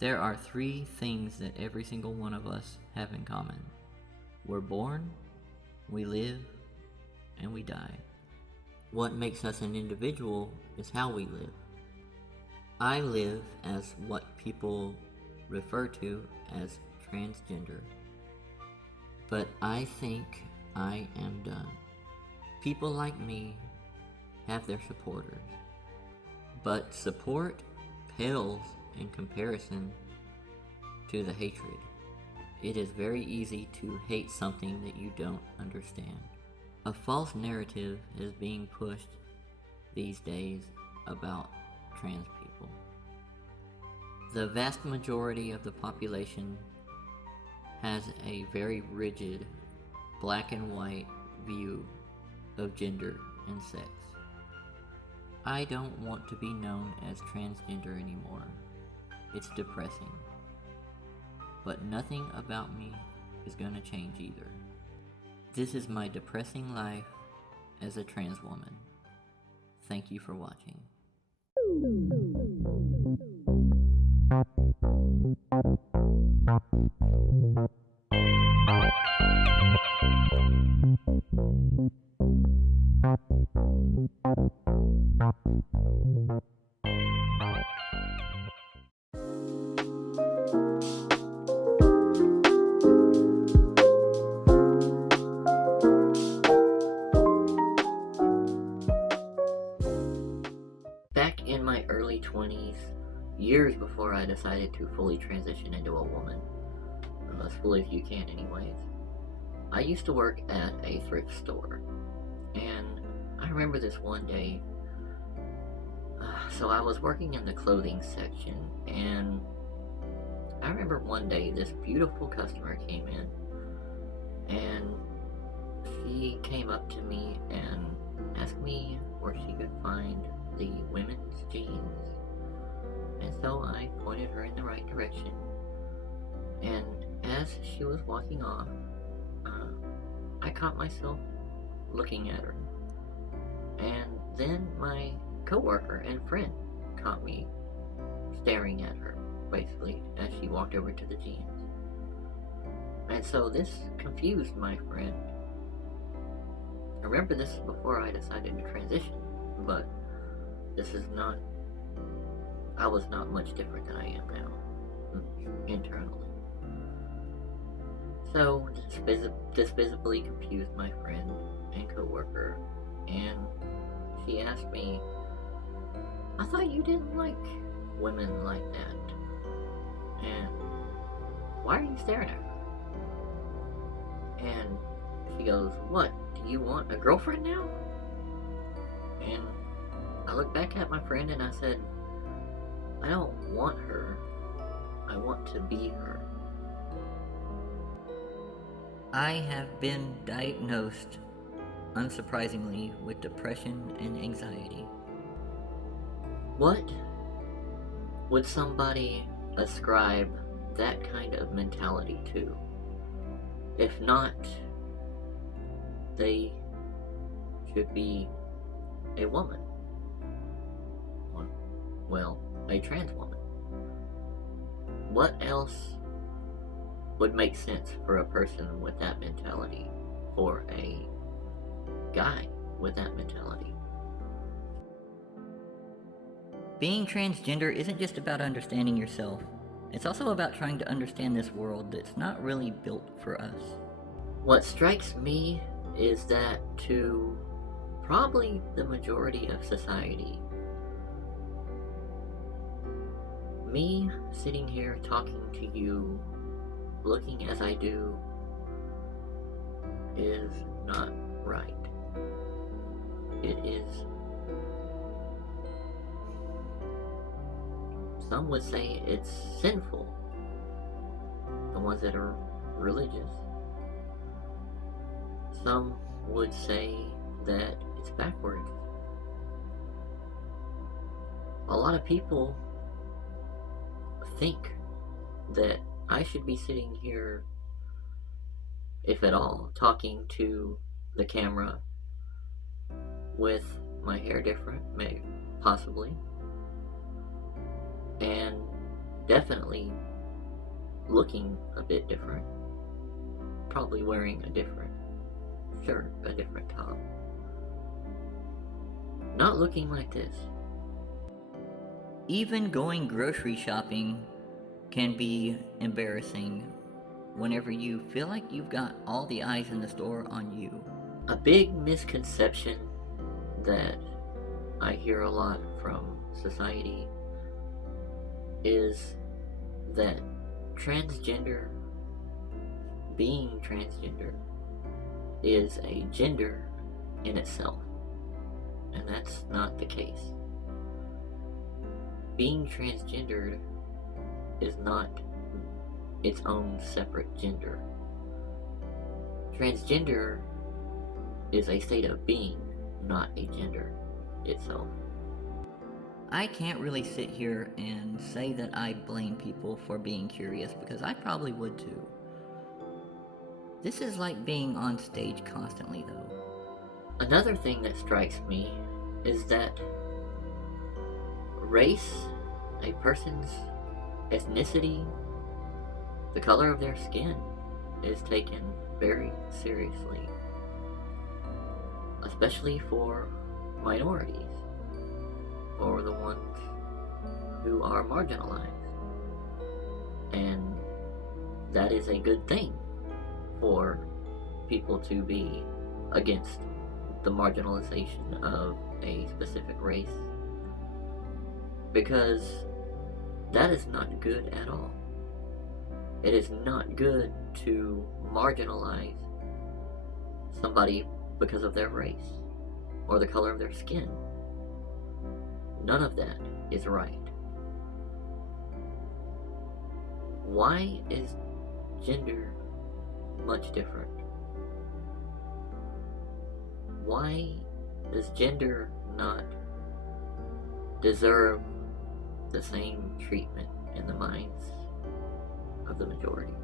There are three things that every single one of us have in common. We're born, we live, and we die. What makes us an individual is how we live. I live as what people refer to as transgender. But I think I am done. People like me have their supporters. But support pales in comparison to the hatred. It is very easy to hate something that you don't understand. A false narrative is being pushed these days about trans people. The vast majority of the population has a very rigid, black and white view of gender and sex. I don't want to be known as transgender anymore. It's depressing. But nothing about me is gonna change either. This is my depressing life as a trans woman. Thank you for watching. Back in my early 20s, years before I decided to fully transition into a woman, as fully as you can anyways, I used to work at a thrift store, and I remember this one day, so I was working in the clothing section, and I remember one day this beautiful customer came in, and she came up to me and asked me where she could find the women's jeans, and so I pointed her in the right direction, and as she was walking off, I caught myself looking at her, and then my coworker and friend caught me staring at her, basically, as she walked over to the jeans, and so this confused my friend. Remember, this is before I decided to transition, but I was not much different than I am now, internally. So, this visibly confused my friend and coworker, and she asked me, "I thought you didn't like women like that, and why are you staring at her?" And she goes, "What, do you want a girlfriend now?" And I looked back at my friend and I said, "I don't want her, I want to be her." I have been diagnosed, unsurprisingly, with depression and anxiety. What would somebody ascribe that kind of mentality to? If not, they should be a woman. Well, a trans woman. What else would make sense for a person with that mentality, or a guy with that mentality? Being transgender isn't just about understanding yourself. It's also about trying to understand this world that's not really built for us. What strikes me is that to probably the majority of society, me sitting here talking to you, looking as I do, is not right. It is, some would say it's sinful, the ones that are religious. Some would say that it's backwards. A lot of people think that I should be sitting here, if at all, talking to the camera with my hair different, maybe, possibly, and definitely looking a bit different, probably wearing a different shirt, a different top, not looking like this. Even going grocery shopping can be embarrassing whenever you feel like you've got all the eyes in the store on you. A big misconception that I hear a lot from society is that transgender, being transgender, is a gender in itself, and that's not the case. Being transgendered is not its own separate gender. Transgender is a state of being, not a gender itself. I can't really sit here and say that I blame people for being curious, because I probably would too. This is like being on stage constantly, though. Another thing that strikes me is that race, a person's ethnicity, the color of their skin, is taken very seriously, especially for minorities or the ones who are marginalized. And that is a good thing for people to be against the marginalization of a specific race, because that is not good at all. It is not good to marginalize somebody because of their race or the color of their skin. None of that is right. Why is gender much different? Why does gender not deserve the same treatment in the minds of the majority?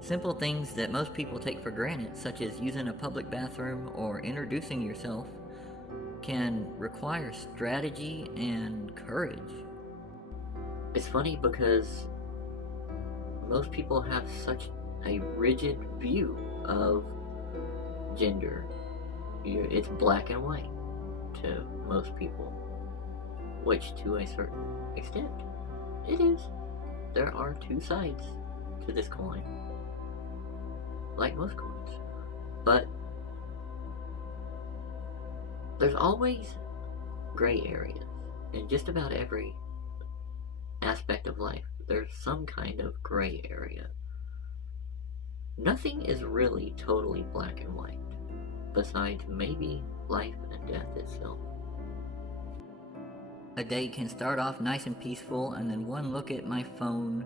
Simple things that most people take for granted, such as using a public bathroom or introducing yourself, can require strategy and courage. It's funny because most people have such a rigid view of gender. It's black and white to most people, which to a certain extent it is. There are two sides to this coin, like most coins, but there's always gray areas in just about every aspect of life. There's some kind of gray area. Nothing is really totally black and white, besides maybe life and death itself. A day can start off nice and peaceful, and then one look at my phone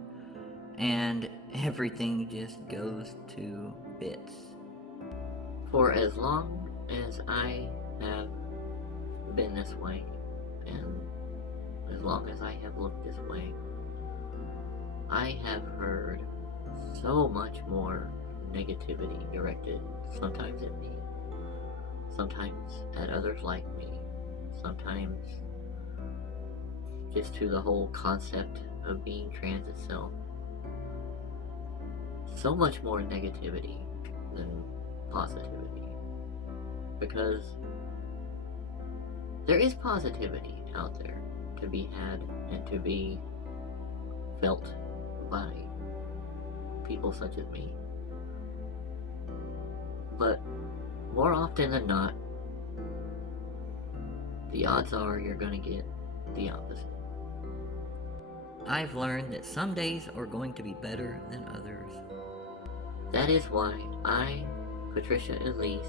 and everything just goes to bits. For as long as I have been this way, and as long as I have looked this way, I have heard so much more negativity directed, sometimes at me, sometimes at others like me, sometimes just to the whole concept of being trans itself. So much more negativity than positivity, because there is positivity out there to be had and to be felt by people such as me. But more often than not, the odds are you're gonna get the opposite. I've learned that some days are going to be better than others. That is why I, PaTricia Elise,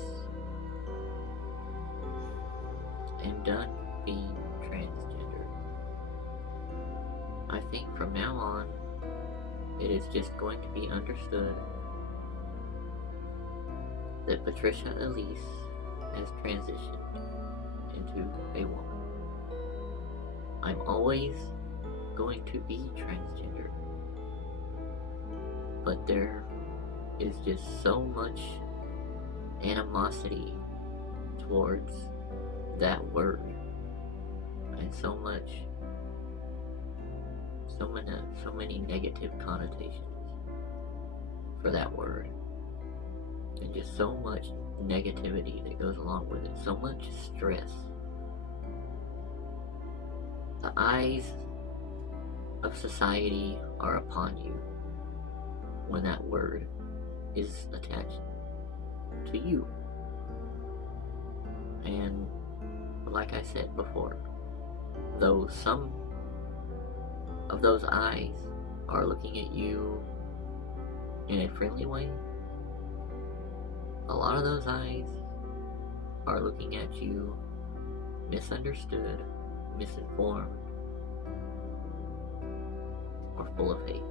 am done being transgender. I think from now on, it is just going to be understood that PaTricia Elise has transitioned into a woman. I'm always going to be transgender, but there is just so much animosity towards that word, and so much so many negative connotations for that word, and just so much negativity that goes along with it, so much stress. The eyes of society are upon you when that word is attached to you. And like I said before, though some of those eyes are looking at you in a friendly way, a lot of those eyes are looking at you misunderstood, misinformed, or full of hate.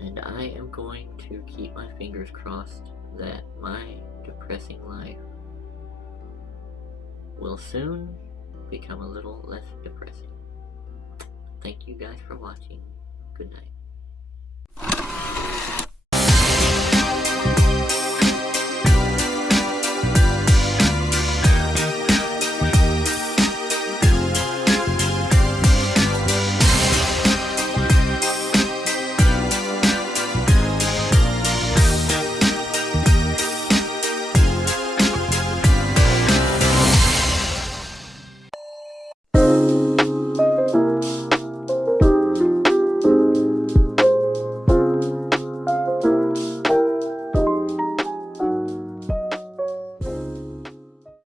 And I am going to keep my fingers crossed that my depressing life will soon become a little less depressing. Thank you guys for watching. Good night.